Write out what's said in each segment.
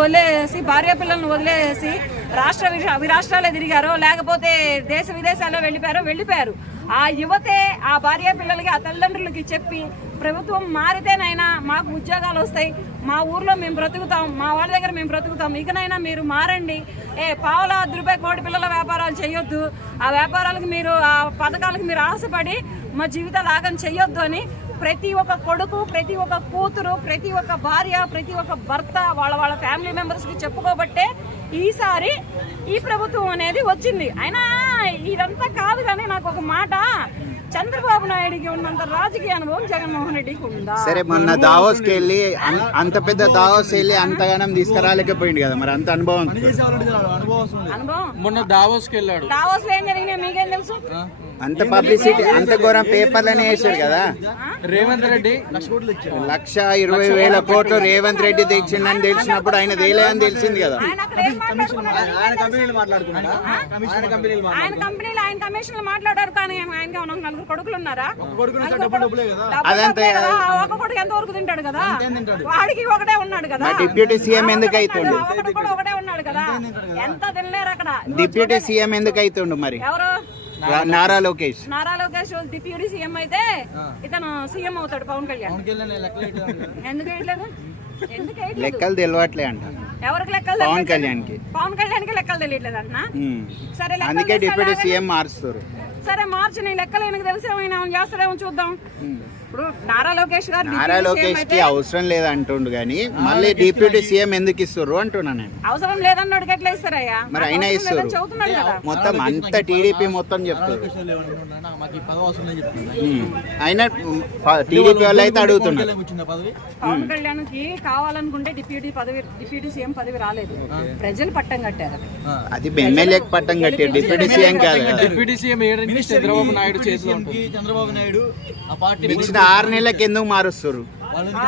వదిలేసి భార్య పిల్లల్ని వదిలేసి రాష్ట్ర అవి విరాష్ట్రాలే తిరిగారో లేకపోతే దేశ విదేశాల్లో వెళ్ళిపోయారో వెళ్ళిపోయారు. ఆ యువతే ఆ భార్య పిల్లలకి ఆ తల్లిదండ్రులకి చెప్పి ప్రభుత్వం మారితేనైనా మాకు ఉద్యోగాలు వస్తాయి. మా ఊర్లో మేము బ్రతుకుతాం. మా వాళ్ళ దగ్గర మేము బ్రతుకుతాం. ఇకనైనా మీరు మారండి. ఏ పావుల రూపాయి కోటి పిల్లల వ్యాపారాలు చేయొద్దు. ఆ వ్యాపారాలకు మీరు ఆ పథకాలకు మీరు ఆశపడి మా జీవితాలు ఆగం చేయొద్దు అని ప్రతి ఒక్క కొడుకు ప్రతి ఒక్క కూతురు ప్రతి ఒక్క భార్య ప్రతి ఒక్క భర్త వాళ్ళ వాళ్ళ ఫ్యామిలీ మెంబర్స్కి చెప్పుకోబట్టే ఈసారి ఈ ప్రభుత్వం అనేది వచ్చింది. అయినా ఇదంతా కాదు కానీ నాకు ఒక మాట. చంద్రబాబు నాయుడికి ఉన్నంత రాజకీయ అనుభవం జగన్మోహన్ రెడ్డికి ఉందా? సరే మొన్న దావోస్కి వెళ్ళి అన్- అంత పెద్ద దావోస్ వెళ్ళి అంతగానం తీసుకురాలేకపోయింది కదా మరి అంత అనుభవం అనుభవం మొన్న దావోస్కి వెళ్ళాడు. దావోస్లో ఏం జరిగినాయి మీకేం తెలుసు? అంత పబ్లిసిటీ అంత ఘోరం పేపర్లనే వేసారు కదా. రేవంత్ రెడ్డి? లక్ష ఇరవై వేల కోట్లు రేవంత్ రెడ్డి తెచ్చిండని తెలిసినప్పుడు ఆయన తేలేదని తెలిసింది కదా. ఆయన అక్కడ ఏం మాట్లాడుకున్నారు ఆయన కంపెనీలు మాట్లాడుకున్నాడా? ఆయన కంపెనీలు ఆయన కంపెనీలో ఆయన కమిషన్లు మాట్లాడారు కానీ ఆయనకి ఉన్న నలుగురు కొడుకులు ఉన్నారా ఒక్క కొడుకు ఎంత వరకు తింటాడు కదా? వాడికి ఒకటే ఉన్నాడు కదా. డిప్యూటీ సీఎం ఎందుకు అవుతుండు ఒకటే ఉన్నాడు కదా. ఎంత తినలేరు అక్కడ. డిప్యూటీ సీఎం ఎందుకు అవుతుండు మరి? ఎవరు? నారా లోకేష్. నారా లోకేష్ డిప్యూటీ సీఎం అయితే ఇతను సీఎం అవుతాడు పవన్ కళ్యాణ్. ఎందుకు వేయట్లేదు? లెక్కలు తెలియట్లే అంట. ఎవరికి లెక్కలు పవన్? కళ్యాణ్కి. పవన్ కళ్యాణ్కి లెక్కలు తెలియట్లేదు అంటున్నా. సరే లెక్కలు అందుకే డిప్యూటీ సీఎం మారుస్తారు. సరే మార్చి నీ లెక్కలు ఈయనకు తెలిసేమో ఈయన ఏమైనా చేస్తాడేమో చూద్దాం. ఇప్పుడు నారా లోకేష్ గారు నారా లోకేష్కి అవసరం లేదంటుండు కానీ మళ్ళీ డిప్యూటీ సీఎం ఎందుకు ఇస్తారు అంటున్నా నేను. అవసరం లేదన్నాడు ఎట్లా ఇస్తారయ్యా? మరి అయినా ఇస్తారు. మొత్తం అంత టీడీపీ మొత్తం చెప్తారు. అయినా టీడీపీ వాళ్ళు అయితే అడుగుతున్నారు. పవన్ కళ్యాణ్కి కావాలనుకుంటే డిప్యూటీ పదవి డిప్యూటీ సీఎం పదవి రాలేదు. ప్రజలు పట్టం కట్టారు. అది ఎమ్మెల్యేకి పట్టం కట్టారు. డిప్యూటీ సీఎం కాదు డిప్యూటీ సీఎం చంద్రబాబు నాయుడు చంద్రబాబు నాయుడు ఆ పార్టీ ఇచ్చిన ఆరు నెలలకు ఎందుకు మారుస్తారు?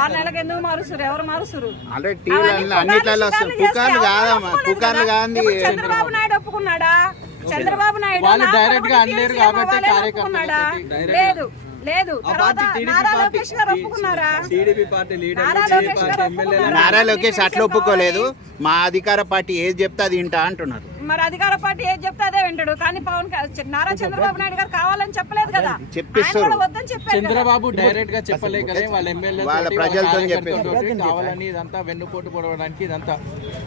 ఆరు నెలలకు ఎందుకు మారుస్తారు? ఎవరు మారుస్తారు? ఆల్రెడీ టీవీలలో అన్నిట్లలో వస్తారు పుకార్లు కాదమ్మా. పుకార్లు కాదు ఇప్పుడు చంద్రబాబు నాయుడు ఒప్పుకున్నాడా? చంద్రబాబు నాయుడు direct గా అనలేరు కాబట్టి కార్యకర్తలు లేదు లేదు. తర్వాత నారా లోకేష్ గారు ఒప్పుకున్నారా? TDP party leader Nara Lokesh garu ఒప్పుకున్నారా? నారా లోకేష్ అట్లా ఒప్పుకోలేదు. మా అధికార పార్టీ ఏది చెప్తే అది వింటా అంటున్నారు. మరి అధికార పార్టీ ఏది చెప్తే అదే వింటాడు. కానీ పవన్ నారా చంద్రబాబు నాయుడు గారు కావాలని చెప్పలేదు కదా. చెప్పిస్తారు. ఆయన కూడా వద్దని చెప్పారు కదా. చంద్రబాబు డైరెక్ట్గా చెప్పలేకనే వాళ్ళ ఎమ్మెల్యే వాళ్ళ ప్రజలతో చెప్పారు. కావాలని ఇదంతా వెన్నుపోటు పొడవడానికి ఇదంతా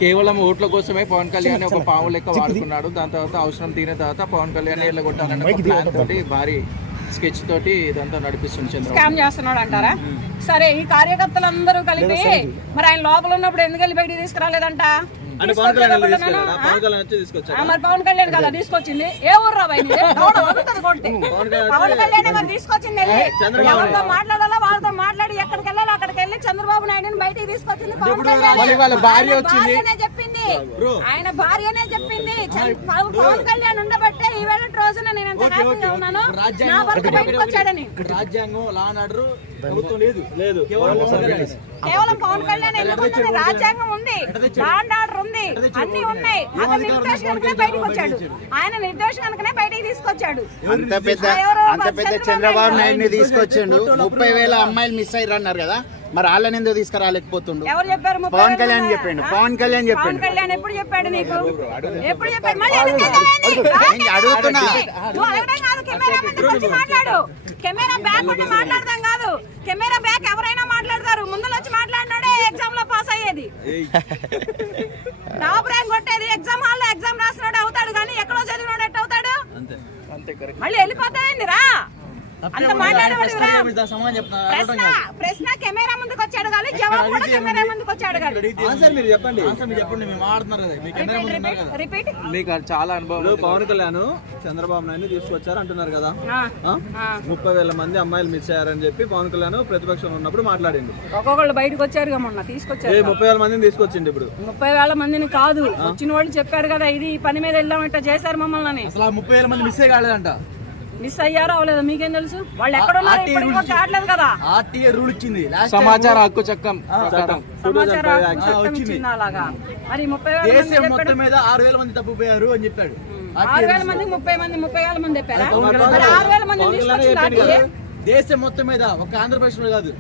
కేవలం ఓట్ల కోసమే పవన్ కళ్యాణ్ ఒక పావు లెక్క వాడుకున్నాడు. దాని తర్వాత అవసరం తీరిన తర్వాత పవన్ కళ్యాణ్ తోటి భారీ స్కెచ్ తోటి ఇదంతా నడిపిస్తుంది చంద్రబాబు. స్కామ్ చేస్తున్నాడు అంటారా? సరే ఈ కార్యకర్తలందరూ కలిపి మరి ఆయన లోపల ఉన్నప్పుడు ఎందుకు వెళ్ళి బయటికి తీసుకురాలేదంట? అంటే పవన్ కళ్యాణ్ తీసుకొచ్చేటప్పుడు తీసుకెళ్ళాడా నేను, పవన్ కళ్యాణ్ వచ్చి తీసుకొచ్చాడు ఆ, మరి పవన్ కళ్యాణ్ కదా తీసుకొచ్చింది? ఏ ఊరు రా బయట పవన్ కళ్యాణ్ మరి తీసుకొచ్చింది. ఎవరితో మాట్లాడాలో? వాళ్ళతో మాట్లాడి ఎక్కడికి వెళ్ళాలో? అక్కడికి వెళ్ళి చంద్రబాబు నాయుడుని బయటికి తీసుకొచ్చింది పవన్ కళ్యాణ్. భార్య ఆయన వచ్చింది. భార్యనే చెప్పింది. ఆయన భార్యనే చెప్పింది. చంద్ర- పవన్ కళ్యాణ్ ఉండబట్టే ఈ వేళ రోజున నేను ఎంత హ్యాపీగా ఉన్నాను నా వరకు బయటకు వచ్చాడని. ఇక్కడ రాజ్యాంగం లా అండ్ ఆర్డర్ ప్రభుత్వం లేదు. లేదు. కేవలం పవన్ కళ్యాణ్. కేవలం పవన్ కళ్యాణ్. ఎందుకుంటుంది రాజ్యాంగం ఉంది. ఆర్డర్ ఉంది అన్ని ఉన్నాయి. అతను నిర్దేశం కనుకనే బయటకు వచ్చాడు. ఆయన నిర్దేశం కనుకనే బయటికి తీసుకొచ్చాడు. అంత పెద్ద ఎవరో అంత పెద్ద చంద్రబాబు నాయుడిని తీసుకొచ్చిండు. ముప్పై వేల అమ్మాయిలు మిస్ అయ్యారు అన్నారు కదా. మరి వాళ్ళని ఎందుకు తీసుకురాలేకపోతుండు? ఎవరు చెప్పారు? ముప్పై పవన్ కళ్యాణ్? చెప్పిండు? పవన్ కళ్యాణ్ పవన్ చెప్పిండు. కళ్యాణ్ ఎప్పుడు చెప్పాడు నీకు? ఎప్పుడు చెప్పాడు? మళ్ళీ ఎందుకు వెళ్ళావేంది? నేను అడుగుతున్నా. నువ్వు అడగడం కాదు. కెమెరా మాట్లాడు. కెమెరా బ్యాక్ ఉండి మాట్లాడదాం కాదు. కెమెరా బ్యాక్ ఎవరైనా మాట్లాడతారు. ముందర వచ్చి పాస్ అయ్యేది. టాప్ ర్యాంక్ కొట్టేది ఎగ్జామ్ హాల్లో ఎగ్జామ్ రాసినాడు అవుతాడు కానీ ఎక్కడో చదివినాడు ఎట్ట అవుతాడు అంతే. అంతే కరెక్ట్ మళ్ళీ వెళ్ళిపోతావేంది రా అంత మాట్లాడేవాడు ప్రశ్న ప్రశ్న కెమెరా ముందుకు వచ్చాడు కానీ. జవాబు కూడా కెమెరా ముందుకు ఆన్సర్ మీరు చెప్పండి. ఆన్సర్ మీరు చెప్పండి మేము ఆడుతున్నారు కదా. మీ కెమెరా ముందు ఉన్నారు కదా. రిపీట్ మీకు చాలా అనుభవం. పవన్ కళ్యాణ్ చంద్రబాబు నాయుడు తీసుకొచ్చారు అంటున్నారు కదా. ఆ, ఆ. ముప్పై వేల మంది అమ్మాయిలు మిస్ అయ్యారని చెప్పి పవన్ కళ్యాణ్ ప్రతిపక్షంలో ఉన్నప్పుడు మాట్లాడిండు. ఒక్కొక్కళ్ళు బయటకు వచ్చారుగా మొన్న తీసుకొచ్చారు ముప్పై వేల మందిని తీసుకొచ్చిండు ఇప్పుడు. ముప్పై వేల మందిని కాదు వచ్చిన వాళ్ళు చెప్పారు కదా ఇది ఈ పని మీద వెళ్ళాం ఇట్లా చేశారు మమ్మల్ని అసలు ముప్పై వేల మంది మిస్సే కాలేదంట. మిస్ అయ్యారో అవలేదో మీకేం తెలుసు? వాళ్ళు ఎక్కడ ఉన్నారు? ఆర్టీఐ ఇప్పటికి కూడా కావట్లేదు కదా? ఆర్టీఏ రూల్ ఇచ్చింది. లాస్ట్ సమాచార హక్కు చట్టం ప్రకారం. సమాచార హక్కు చట్టం ఇచ్చింది అలాగా. మరి ముప్పై వేల మంది దేశం చెప్పాడు మొత్తం మీద ఆరు వేల మంది తప్పిపోయారు అని చెప్పాడు. ఆరు వేల మంది ముప్పై మంది ముప్పై వేల మంది చెప్పారా? మరి ఆరు వేల మంది తీసుకొచ్చింది ఆర్టీఏ. దేశం మొత్తం మీద ఒక ఆంధ్రప్రదేశ్లో కాదు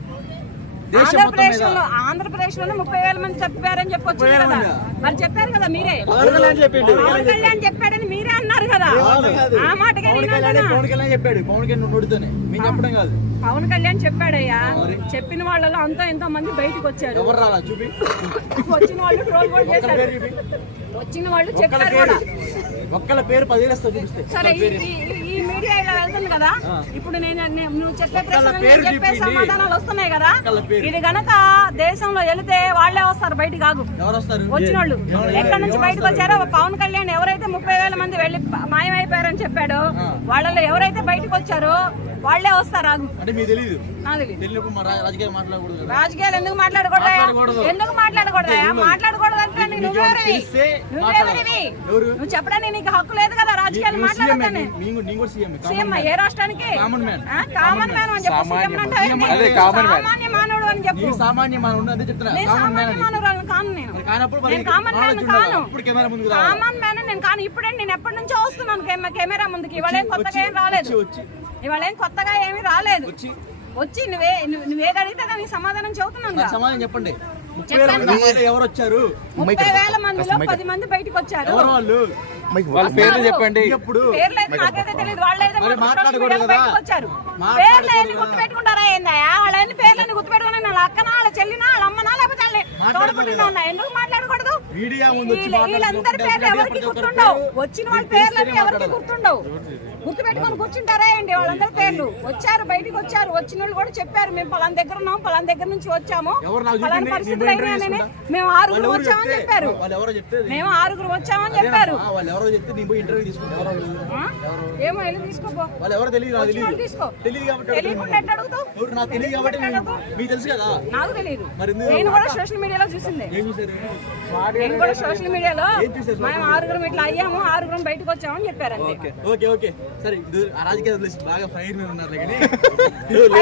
ఆంధ్రప్రదేశ్లో ఆంధ్రప్రదేశ్లోనే ముప్పై వేల మంది చెప్పారని చెప్పొచ్చు కదా. మరి చెప్పారు కదా మీరే. పవన్ కళ్యాణ్ చెప్పిండు. పవన్ కళ్యాణ్ చెప్పాడని మీరే కదా. ఆ చెప్పాడు పవన్ కళ్యాణ్ నోటితోనే మేము చెప్పడం కాదు. పవన్ కళ్యాణ్ చెప్పాడయ్యా. చెప్పిన వాళ్ళలో అంతో ఎంతో మంది బయటకు వచ్చారు. వచ్చిన వాళ్ళు ట్రోల్ కూడా చేశారు. వచ్చిన వాళ్ళు చెప్పారు పేరు కూడా. ఒక్కల పేరు పదివేలు వస్తా చూపిస్తే. సరే వెళ్తుంది కదా? ఇప్పుడు నేను నువ్వు చెప్పే ప్రశ్నలు చెప్పే. సమాధానాలు వస్తున్నాయి కదా. ఇది గనక దేశంలో వెళితే వాళ్ళే వస్తారు బయటికి కాదు. వచ్చిన వాళ్ళు ఎక్కడి నుంచి బయటకు వచ్చారో? పవన్ కళ్యాణ్ ఎవరైతే ముప్పై వేల మంది వెళ్ళి మాయమైపోయారని చెప్పాడో వాళ్ళలో ఎవరైతే బయటకు వచ్చారో వాళ్ళే వస్తారు. రాజకీయాలు ఎందుకు మాట్లాడకూడదా. ఎందుకు మాట్లాడకూడదా? మాట్లాడకూడదు అంటే? నువ్వు చెప్పడానికి నీకు హక్కు లేదు కదా రాజకీయాలు మాట్లాడతానే సీఎం సీఎం ఏ రాష్ట్రానికి? Common man. కామన్ మ్యాన్ అని చెప్పు. సామాన్య సీఎం అంటే ఏంటి? అదే కామన్ మ్యాన్. సామాన్య మానవుడు అని చెప్పు. సామాన్య చెప్తున్నా. కామన్ సామాన్య కాను నేను. Common man. కాను. ఇప్పుడు కెమెరా ముందుకు రావాలి. కామన్ మ్యాన్ నేను కాను. ఇప్పుడే నేను ఎప్పటి నుంచో వస్తున్నాను కెమె- కెమెరా ముందుకి. ఇవాళ ఏం కొత్తగా ఏం రాలేదు. ఇవాళ ఏం కొత్తగా ఏమీ రాలేదు. వచ్చి. నువ్వే నువ్వు- అడిగితే దానికి సమాధానం చెబుతున్నాను సమాధానం చెప్పండి. వేల మంది అమ్మాయిలు ఎవరు వచ్చారు? ముప్పై వేల మందిలో పది మంది బయటకు వచ్చారు. వాళ్ళు? వాళ్ళ పేర్లు చెప్పండి. ఎప్పుడు? పేర్లు అయితే నాకైతే తెలియదు వాళ్ళు అయితే మరి మాత్రం మాట్లాడకూడదు social media లో కదా? బయటకు వచ్చారు. మాట్లాడకూడదు పేర్లు ఏంటి గుర్తుపెట్టుకుంటారా ఏందయ్యా? వాళ్ళని పేర్లని గుర్తుపెట్టుకుని వాళ్ళ అక్కన వాళ్ళ చెల్లినా వాళ్ళ అమ్మనా లేకపోతే వాళ్ళ ఎందుకు మాట్లాడకూడదు? మీడియా ముందు వచ్చి వీళ్ళ- వీళ్ళందరి పేర్లు ఎవరికి గుర్తుండవు. వచ్చిన వాళ్ళ పేర్లని ఎవరికి గుర్తుండవు. గుర్తుపెట్టుకొని కూర్చుంటారా ఏంటి వాళ్ళందరి పేర్లు? వచ్చారు బయటికి వచ్చారు వచ్చిన వాళ్ళు కూడా చెప్పారు మేము పలాన్ దగ్గర ఉన్నాం పలాన్ దగ్గర నుంచి వచ్చాము. పలాన్ పరిస్థితులు అయినాయని. మేము ఆరుగురు వచ్చామని చెప్పారు. మేము ఆరుగురు వచ్చామని చెప్పారు? ఏమో వెళ్ళి తీసుకోపో. తెలియకుండా నాకు తెలియదు నేను- కూడా సోషల్ మీడియాలో చూసింది. నేను కూడా సోషల్ మీడియాలో మేము ఆరుగురం ఇట్లా అయ్యాము ఆరుగురం బయటకు వచ్చామని చెప్పారు అంతే ఓకే ఓకే. సరే రాజకీయ బాగా ఫైర్ మీద ఉన్నారు